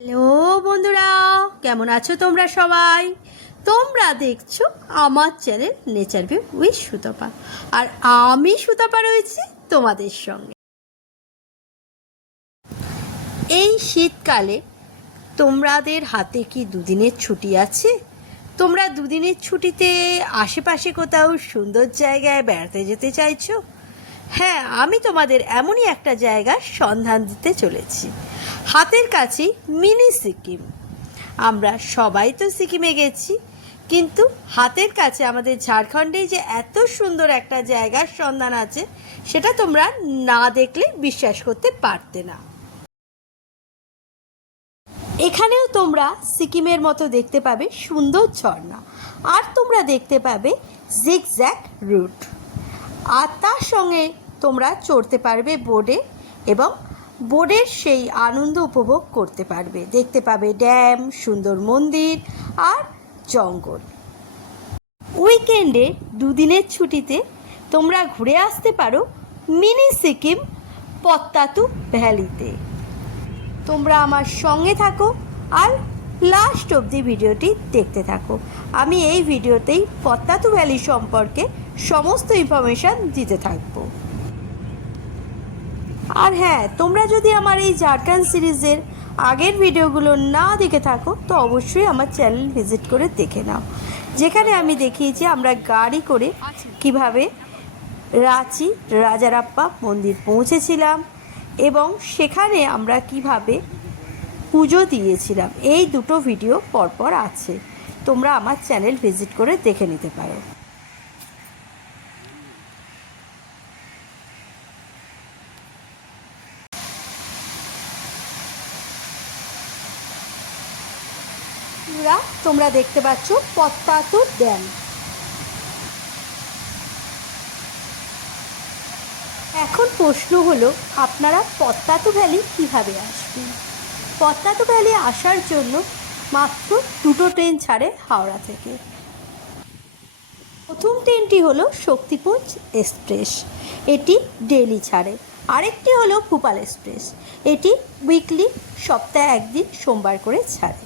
Hello বন্ধুরা, কেমন আছো তোমরা সবাই? তোমরা দেখছ আমার channel nature view with Sutapa. আর আমি সুতপা রয়েছি তোমাদের সঙ্গে। এই শীতকালে তোমাদের হাতে কি দুদিনের ছুটি আছে? তোমরা দুদিনের ছুটিতে আশেপাশে কোথাও সুন্দর জায়গায় বেড়াতে যেতে চাইছো? হ্যাঁ আমি তোমাদের এমনই একটা জায়গার সন্ধান দিতে চলেছি। হাতের কাছেই মিনি সিকিম। আমরা সবাই তো সিকিমে গেছি, কিন্তু হাতের কাছে আমাদের ঝাড়খণ্ডে যে এত সুন্দর একটা জায়গার সন্ধান আছে, সেটা তোমরা না দেখলে বিশ্বাস করতে পারতে না। এখানেও তোমরা সিকিমের মতো দেখতে পাবে সুন্দর ঝর্ণা, আর তোমরা দেখতে পাবে জিগজ্যাক রুট আর তার সঙ্গে তোমরা চড়তে পারবে বোর্ডে এবং বোর্ডের সেই আনন্দ উপভোগ করতে পারবে। দেখতে পাবে ড্যাম, সুন্দর মন্দির আর জঙ্গল। উইকেন্ডে দুদিনের ছুটিতে তোমরা ঘুরে আসতে পারো মিনি সিকিম পত্তাতু ভ্যালিতে। তোমরা আমার সঙ্গে থাকো আর লাস্ট অবধি ভিডিওটি দেখতে থাকো। আমি এই ভিডিওতেই পত্তাতু ভ্যালি সম্পর্কে সমস্ত ইনফরমেশান দিতে থাকব। আর হ্যাঁ তোমরা যদি আমার এই ঝাড়খণ্ড সিরিজের আগের ভিডিওগুলো না দেখে থাকো, তো অবশ্যই আমার চ্যানেল ভিজিট করে দেখে নাও। যেখানে আমি দেখিয়েছি আমরা গাড়ি করে কীভাবে রাঁচি রাজারাপ্পা মন্দির পৌঁছেছিলাম এবং সেখানে আমরা কীভাবে পুজো দিয়েছিলাম। এই দুটো ভিডিও পরপর আছে। তোমরা আমার চ্যানেল ভিজিট করে দেখে নিতে পারো বন্ধুরা তোমরা দেখতে পাচ্ছ পত্তাতু ড্যাম। এখন প্রশ্ন হলো, আপনারা পত্তাতু ভ্যালি কীভাবে আসবেন? পত্তাতু ভ্যালি আসার জন্য মাত্র দুটো ট্রেন ছাড়ে হাওড়া থেকে। প্রথম ট্রেনটি হলো শক্তিপুঞ্জ এক্সপ্রেস, এটি ডেলি ছাড়ে। আরেকটি হলো ভূপাল এক্সপ্রেস, এটি উইকলি সপ্তাহে একদিন সোমবার করে ছাড়ে।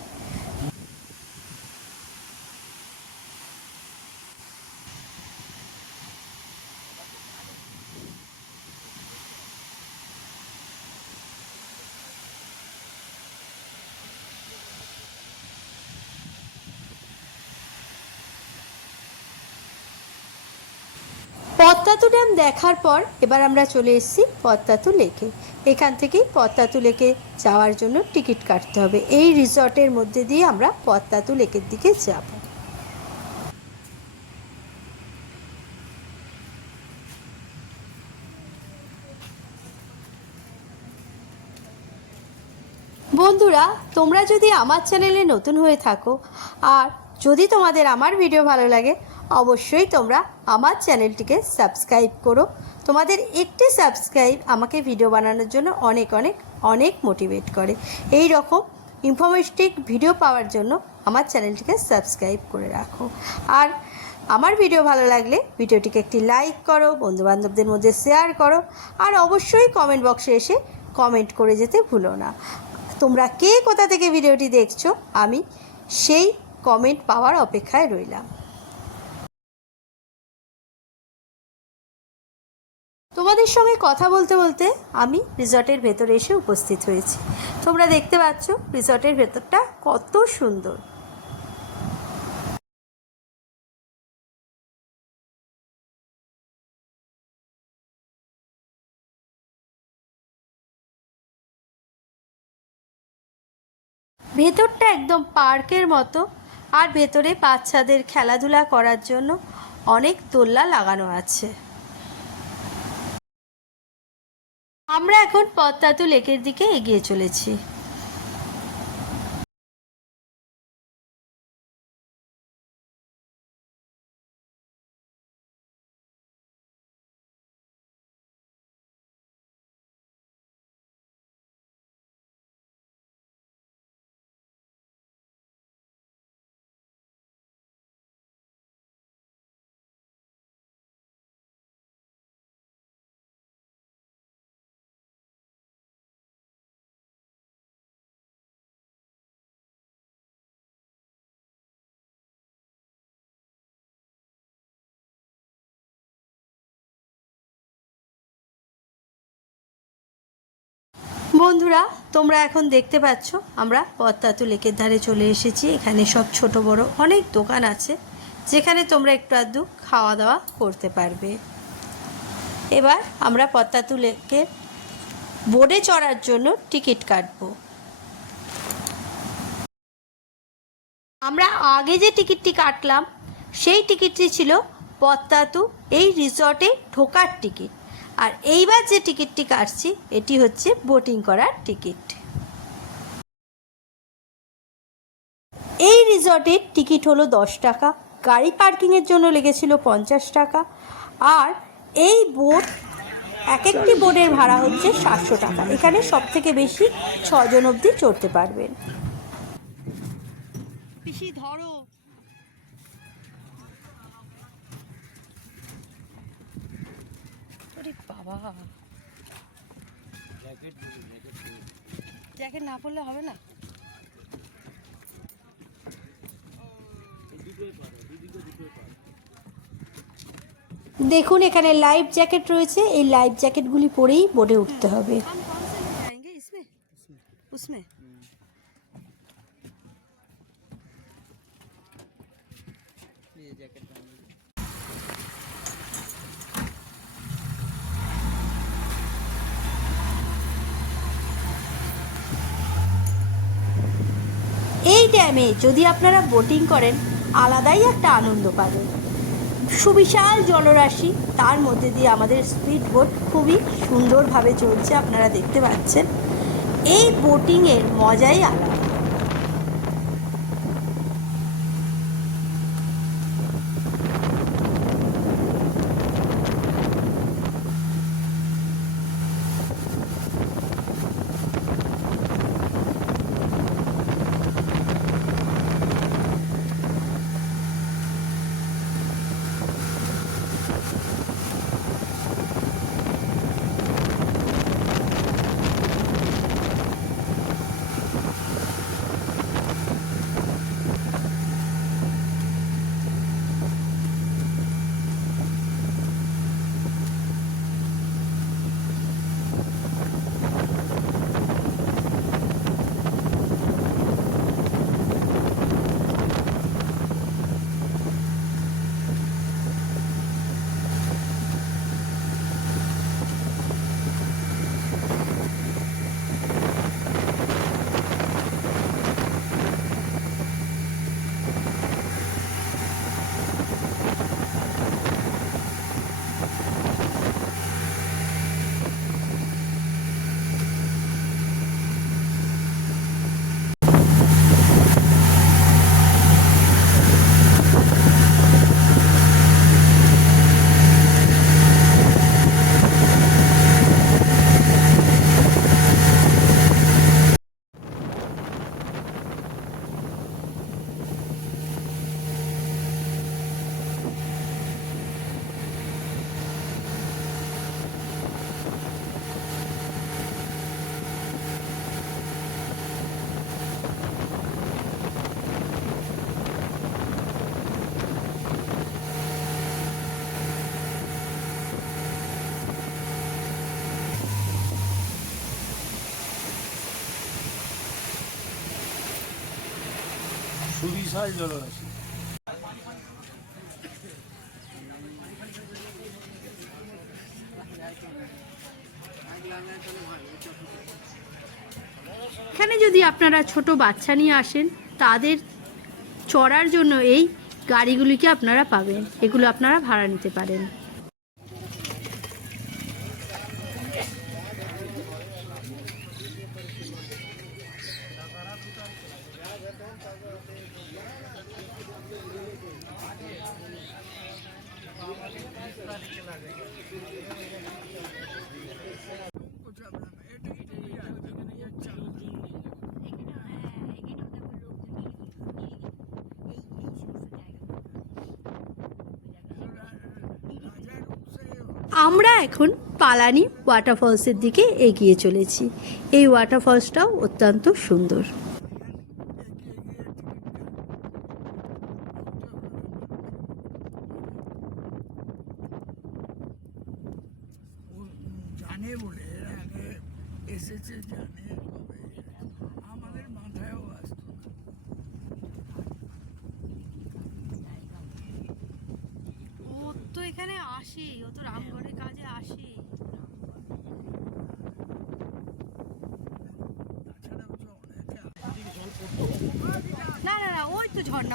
পদ্মাতু ড্যাম দেখার পর এবার আমরা চলে এসেছি পদ্মাতু লেকে। এখান থেকেই পদ্মাতু লেকে যাওয়ার জন্য টিকিট কাটতে হবে। এই রিসর্টের মধ্যে দিয়ে আমরা পদ্মাতু লেকের দিকে যাব। বন্ধুরা, তোমরা যদি আমার চ্যানেলে নতুন হয়ে থাকো, আর যদি তোমাদের আমার ভিডিও ভালো লাগে অবশ্যই তোমরা আমার চ্যানেলটিকে সাবস্ক্রাইব করো। তোমাদের একটি সাবস্ক্রাইব আমাকে ভিডিও বানানোর জন্য অনেক অনেক অনেক মোটিভেট করে। এই রকম ইনফরমেটিভ ভিডিও পাওয়ার জন্য আমার চ্যানেলটিকে সাবস্ক্রাইব করে রাখো। আর আমার ভিডিও ভালো লাগলে ভিডিওটিকে একটি লাইক করো, বন্ধুবান্ধবদের মধ্যে শেয়ার করো, আর অবশ্যই কমেন্ট বক্সে এসে কমেন্ট করে যেতে ভুলো না। তোমরা কে কোথা থেকে ভিডিওটি দেখছ, আমি সেই কমেন্ট পাওয়ার অপেক্ষায় রইলাম। তোমাদের সঙ্গে কথা বলতে বলতে আমি রিসর্টের ভেতরে এসে উপস্থিত হয়েছি। তোমরা দেখতে পাচ্ছ রিসর্টের ভেতরটা কত সুন্দর। ভেতরটা একদম পার্কের মতো আর ভেতরে বাচ্চাদের খেলাধুলা করার জন্য অনেক দোলনা লাগানো আছে। আমরা এখন পদ্মাতু লেকের দিকে এগিয়ে চলেছি। বন্ধুরা, তোমরা এখন দেখতে পাচ্ছ, আমরা পদ্মাতু লেকের ধারে চলে এসেছি। এখানে সব ছোট বড় অনেক দোকান আছে, যেখানে তোমরা একটু আধটু খাওয়া দাওয়া করতে পারবে। এবার আমরা পদ্মাতু লেকের বোর্ডে চড়ার জন্য টিকিট কাটবো। আমরা আগে যে টিকিটটি কাটলাম, সেই টিকিটটি ছিল পদ্মাতু, এই রিসর্টে ঢোকার টিকিট। আর এইবার যে টিকিটটি কাটছি, এটি হচ্ছে বোটিং করার টিকিট। এই রিসর্টের টিকিট হলো দশ টাকা, গাড়ি পার্কিংয়ের জন্য লেগেছিল পঞ্চাশ টাকা, আর এই বোট, এক একটি বোটের ভাড়া হচ্ছে সাতশো টাকা। এখানে সব থেকে বেশি ছজন অবধি চড়তে পারবেন। ধরো। বাবা। জ্যাকেট না পরলে হবে না? দেখুন এখানে লাইফ জ্যাকেট রয়েছে। এই লাইফ জ্যাকেটগুলি পরেই বোটে উঠতে হবে। ড্যামে যদি আপনারা বোটিং করেন, আলাদাই একটা আনন্দ পাবেন। সুবিশাল জলরাশি, তার মধ্যে দিয়ে আমাদের স্পিড বোট খুবই সুন্দরভাবে চলছে, আপনারা দেখতে পাচ্ছেন। এই বোটিংয়ের মজাই আলাদা। সুবিশাল জলরাশি এখানে যদি আপনারা ছোট বাচ্চা নিয়ে আসেন, তাদের চড়ার জন্য এই গাড়িগুলিকে আপনারা পাবেন। এগুলো আপনারা ভাড়া নিতে পারেন। আমরা এখন পালানি ওয়াটারফলসের দিকে এগিয়ে চলেছি। এই ওয়াটারফলসটাও অত্যন্ত সুন্দর। এসেছে জানে কবে আমাদের মাথায়ও আসত ও তো এখানে আসে ও তো রামগড়ের কাজে আসে।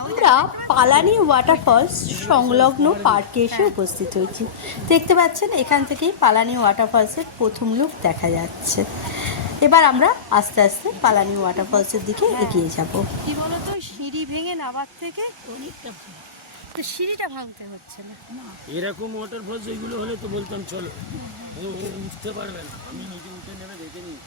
আমরা পালানি ওয়াটারফলস সংলগ্ন পার্কে এসে হ্যাঁ। উপস্থিত হয়েছি। দেখতে পাচ্ছেন এখান থেকেই পালানি ওয়াটারফলসের প্রথম লুক দেখা যাচ্ছে। এবার আমরা আস্তে আস্তে পালানি ওয়াটারফলসের দিকে এগিয়ে যাব। কি বলতো সিঁড়ি ভেঙে নামার থেকে তো সিঁড়িটা ভাঙতে হচ্ছে না। এরকম ওয়াটারফলস এগুলো হলে তো বলতাম চলো। ও ও উঠতে পারবে না। আমি নিজে উঠে নেমে দেখে নিই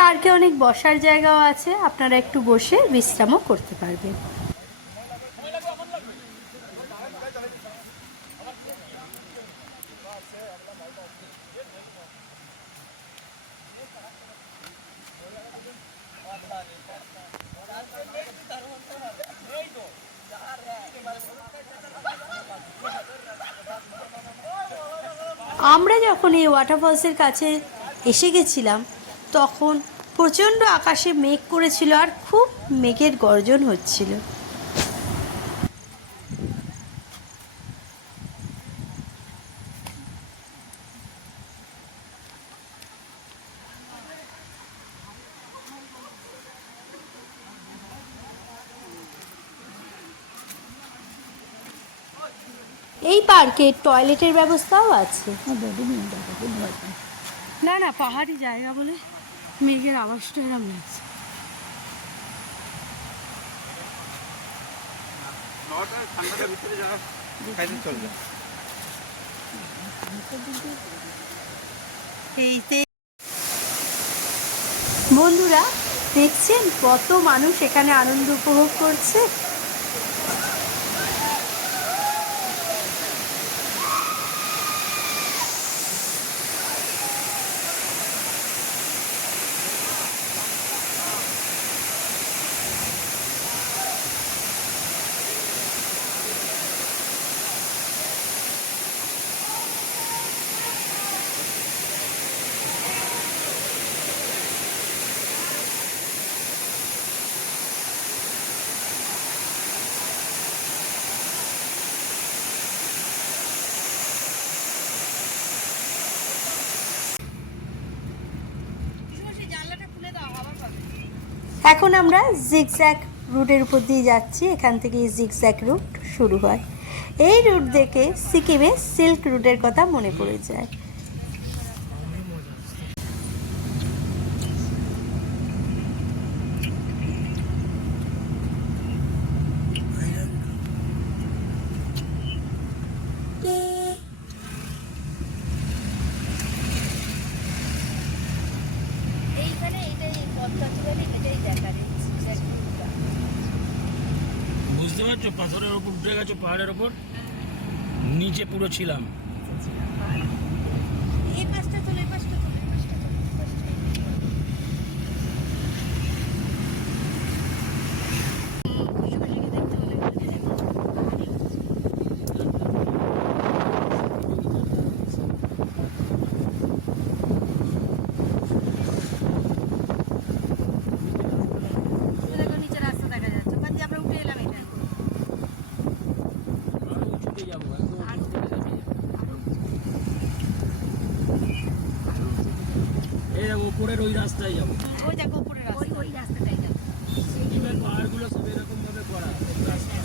পার্কে অনেক বসার জায়গাও আছে, আপনারা একটু বসে বিশ্রামও করতে পারবেন। আমরা যখন এই ওয়াটারফলসের কাছে এসে গেছিলাম তখন প্রচণ্ড আকাশে মেঘ করেছিল আর খুব মেঘের গর্জন হচ্ছিল। এই পার্কে টয়লেটের ব্যবস্থাও আছে। না না পাহাড়ি জায়গা বলে। মেঘের আওয়াজটা এরকম লাগছে। বন্ধুরা দেখছেন কত মানুষ এখানে আনন্দ উপভোগ করছে? এখন আমরা জিগজ্যাক রুটের উপর দিয়ে যাচ্ছি। এখান থেকে জিগজ্যাক রুট শুরু হয়। এই রুট দেখে সিকিমে সিল্ক রুটের কথা মনে পড়ে যায়। পাথরের ওপর উঠে গেছো পাহাড়ের ওপর। নিচে পুরো ছিলাম এই পাশটা চলে এই পাশটা চলে এই পাশটা চলে, এই পাশটা চলে। দেখো নিচে রাস্তা দেখা যাচ্ছে ওখান দিয়ে আমরা উঠে এলাম এটা আরও উঁচুতে যাব একদম উঁচু থেকে যাব। এই দেখো, উপরের ওই রাস্তায় যাব। ওই দেখো উপরে রাস্তা। ওই ওই রাস্তাটাই যাব। সিকিমের পাহাড়গুলো সব এরকম ভাবে করা রাস্তা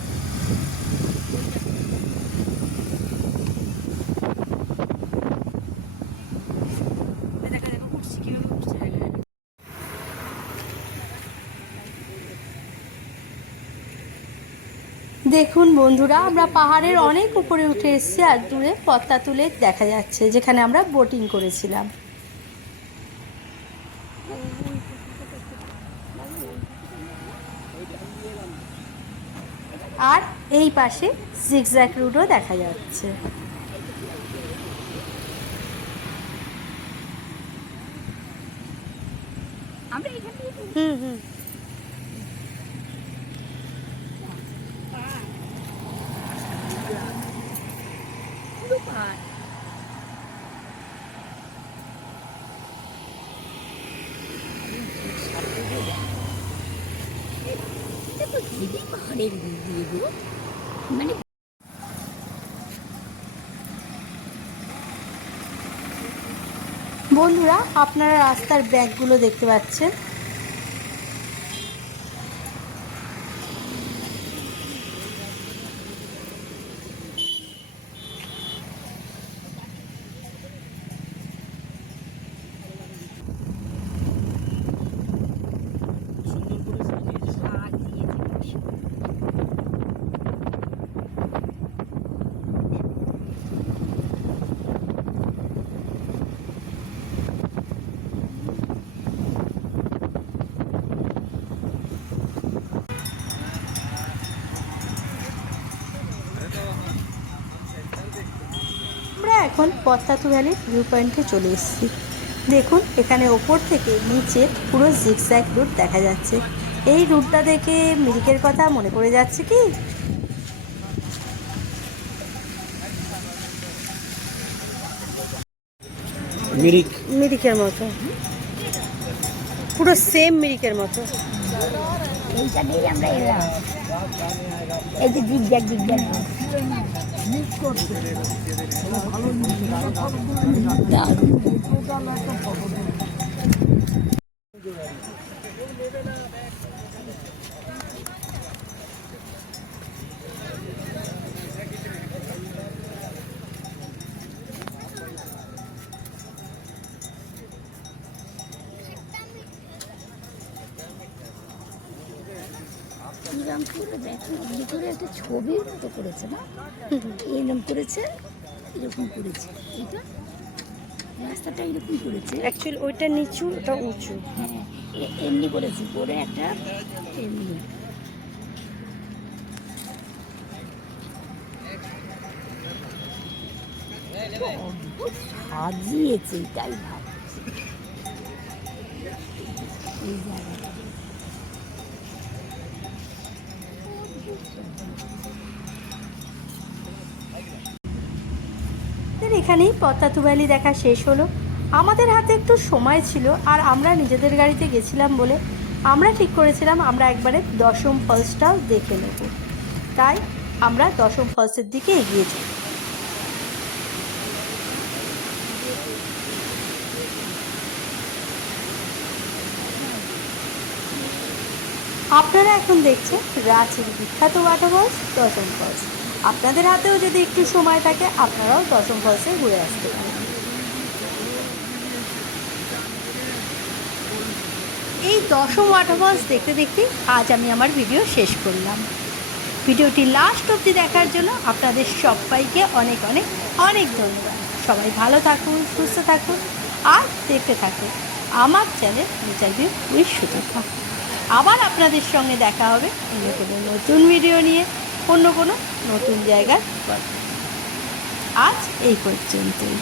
দেখুন বন্ধুরা আমরা পাহাড়ের অনেক উপরে উঠে এসেছি আর দূরে পত্তা তুলে দেখা যাচ্ছে যেখানে আমরা বোটিং করেছিলাম। এই পাশে জিগজ্যাক রুটও দেখা যাচ্ছে। হুম হুম। Hadi bir video. মানে বন্ধুরা আপনারা রাস্তার ব্যাগগুলো দেখতে পাচ্ছেন। এখন পদ্মাতু ভ্যালির ভিউ পয়েন্টে চলে এসেছি। দেখুন এখানে ওপর থেকে নিচে পুরো জিগজ্যাগ রুট দেখা যাচ্ছে। এই রুটটা দেখে মিরিকের কথা মনে পড়ে যাচ্ছে কি? মিরিক। মিরিকের মতো। পুরো সেম মিরিকের মতো। এইটা দিয়ে আমরা এলাম। এই যে জিগজ্যাগ জিগজ্যাগ দারুণ কিরম করে দেখো ভিতরে একটা ছবির মতো করেছে না? এরকম করেছে এরকম করেছে। এটা রাস্তাটা এরকম করেছে। অ্যাকচুয়ালি ওইটা নিচু ওটা উঁচু। হ্যাঁ এমনি করেছে করে একটা এমনি। সাজিয়েছে এটাই ভাবছি। এই আমাদের এখানেই পদ্মাতু ভ্যালি দেখা শেষ হলো। আমাদের হাতে একটু সময় ছিল আর আমরা নিজেদের গাড়িতে গেছিলাম বলে আমরা ঠিক করেছিলাম আমরা একবারে দশম ফলসটাও দেখে নেব। তাই আমরা দশম ফলসের দিকে এগিয়ে যাই। আপনারা এখন দেখছেন রাঁচির বিখ্যাত ওয়াটার ফলস দশম ফলস। আপনাদের হাতেও যদি একটু সময় থাকে, আপনারাও দশম ফলসে ঘুরে আসতে পারেন। এই দশম ওয়াটার ফলস দেখতে দেখতে আজ আমি আমার ভিডিও শেষ করলাম। ভিডিওটি লাস্ট অবধি দেখার জন্য আপনাদের সবাইকে অনেক অনেক অনেক ধন্যবাদ। সবাই ভালো থাকুন, সুস্থ থাকুন আর দেখতে থাকুন আমার channel nature view with Sutokha আবার আপনাদের সঙ্গে দেখা হবে। অন্য কোনো নতুন ভিডিও নিয়ে, অন্য কোনো নতুন জায়গায়। আজ এই পর্যন্তই।